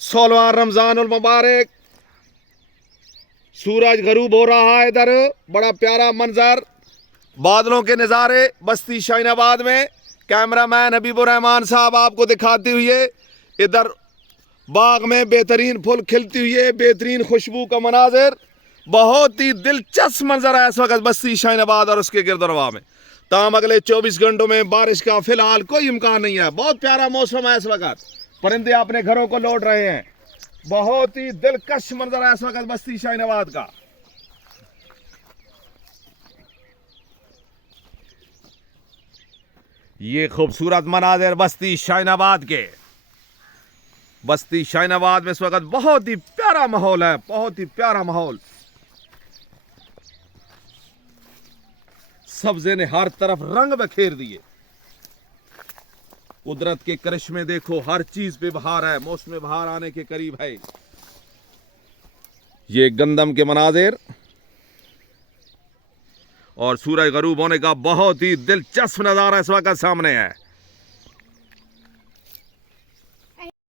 16वां रमजानुल मुबारक, सूरज गरूब हो रहा है। इधर बड़ा प्यारा मंजर, बादलों के नज़ारे बस्ती शाहीनाबाद में। कैमरामैन हबीबुर रहमान साहब आपको दिखाते हुए इधर बाग में बेहतरीन फूल खिलती हुई, बेहतरीन खुशबू का मनाजिर, बहुत ही दिलचस्प मंजर है इस वक्त बस्ती शाहीनाबाद और उसके गिरदरवा में। ताम अगले 24 घंटों में बारिश का फिलहाल कोई इम्कान नहीं है। बहुत प्यारा मौसम है इस वक्त, परिंदे अपने घरों को लौट रहे हैं। बहुत ही दिलकश मंजर है इस वक्त बस्ती शाहीनाबाद का। ये खूबसूरत मनाजिर बस्ती शाहीनाबाद के। बस्ती शाहीनाबाद में इस वक्त बहुत ही प्यारा माहौल है, बहुत ही प्यारा माहौल। सब्जे ने हर तरफ रंग बखेर दिए। कुदरत के करिश्मे देखो, हर चीज पे बहार है, मौसम बहार आने के करीब है। ये गंदम के मनाजिर और सूरज गरूब होने का बहुत ही दिलचस्प नजारा इस वक्त सामने है।